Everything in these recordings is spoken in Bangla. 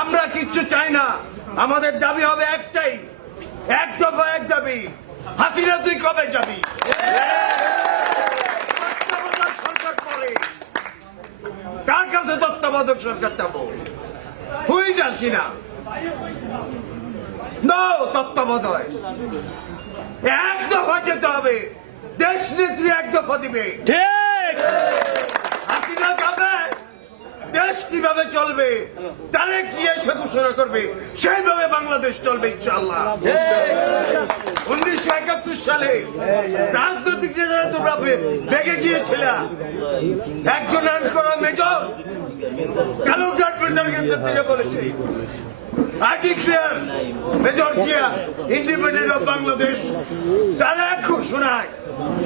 আমরা কিচ্ছু চাই না। আমাদের দাবি হবে একটাই, এক দফা এক দাবি, হাসিনা তুই কবে যাবি? সরকার পরে কার কাছে তত্ত্বাবধায়ক সরকার চাবো? হুই যাসি না তত্ত্বাবধায়ক এক দফা যেতে হবে। দেশ নেত্রী এক দফা দিবে, হাসিনা যাবে, দেশ কিভাবে চলবে তারে কি এসে ঘোষণা করবে সেইভাবে বাংলাদেশ চলবে ইনশাআল্লাহ। 1971 সালে রাজনৈতিক নেতারা তোমরা বেগে গিয়েছিল, একজন আনকোরা মেজর কালুরঘাট প্রেসার কেন্দ্র থেকে বলেছে I declare Major Jia independent of Bangladesh। তারা এক ঘোষণায়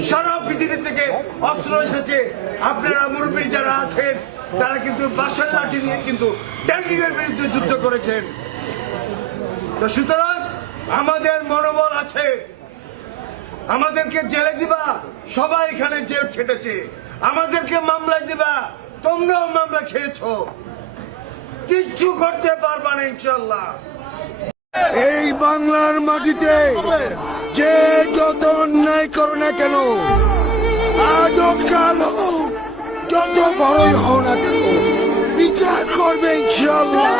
সারা পৃথিবী থেকে অস্ত্র এসেছে। আপনারা মুরব্বী যারা আছেন তারা কিন্তু বাঁশের লাঠি নিয়ে কিন্তু ট্যাঙ্কিং এর বিরুদ্ধে যুদ্ধ করেছেন। তো সুতরাং আমাদের মনোবল আছে, আমাদেরকে জেলে দিবা, সবাই এখানে জেল খেটেছে, আমাদেরকে মামলা দিবা, তোমরাও মামলা খেয়েছো, কিচ্ছু করতে পারবা না ইনশাল্লাহ। এই বাংলার মাটিতে যে যত অন্যায় করো না কেন, আজও কালো যত বড়ই হও না কেন, বিচার করবে ইনশাল্লাহ।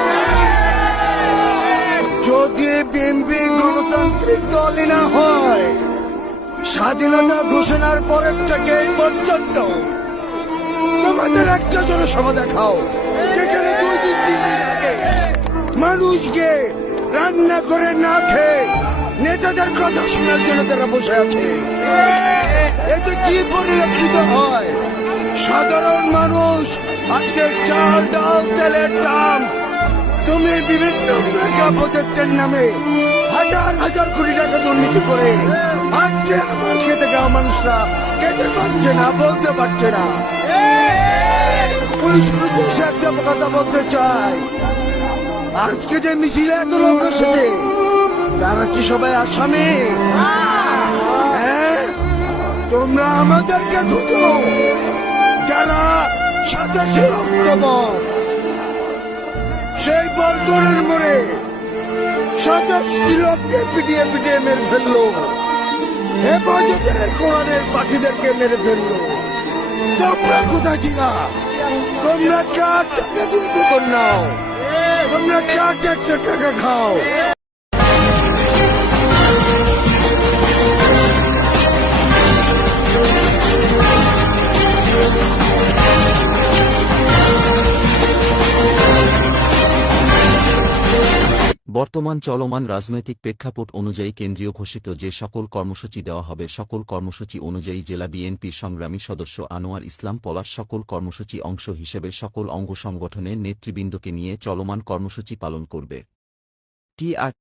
যদি বিএনপি গণতান্ত্রিক দলই না হয়, স্বাধীনতা ঘোষণার পরের থেকে এই পর্যন্ত তোমাদের একটা জনসভা দেখাও যেখানে 2-3 দিন আগে মানুষকে রান্না করে না খেয়ে নেতাদের কথা শোনার জন্য তারা বসে আছে। এতে কি পরিলক্ষিত হয়? সাধারণ মানুষ আজকে চাল ডাল তেলের দাম, তুমি বিভিন্ন প্রজেক্টের নামে হাজার হাজার কোটি টাকা দুর্নীতি করে আজকে আমার খেতে যাওয়া মানুষরা খেতে পারছে না, বলতে পারছে না। পুলিশ উদ্দেশ্যে একটা কথা বলতে চাই, আজকে যে মিছিলে এত লোক এসেছে তারা কি সবাই আসামি? হ্যাঁ, তোমরা আমাদেরকে খুঁজো যারা 27 অক্টোবর সেই বলগড়ের মোড়ে 87 লোককে পিটিয়ে পিটিয়ে মেরে ফেললো, হেফাজতের কোরআনের পাখিদেরকে মেরে ফেললো। তোমরা কোথায় ছিলা? তোমরা কার টাকা দিয়ে বেতন নাও? তোমরা কার ট্যাক্সের টাকা খাও? বর্তমান চলমান রাজনৈতিক প্রেক্ষাপট অনুযায়ী কেন্দ্রীয় ঘোষিত যে সকল কর্মসূচি দেওয়া হবে, সকল কর্মসূচি অনুযায়ী জেলা বিএনপির সংগ্রামী সদস্য আনোয়ার ইসলাম পলাশ সকল কর্মসূচি অংশ হিসেবে সকল অঙ্গ সংগঠনের নেতৃবৃন্দকে নিয়ে চলমান কর্মসূচি পালন করবে। টি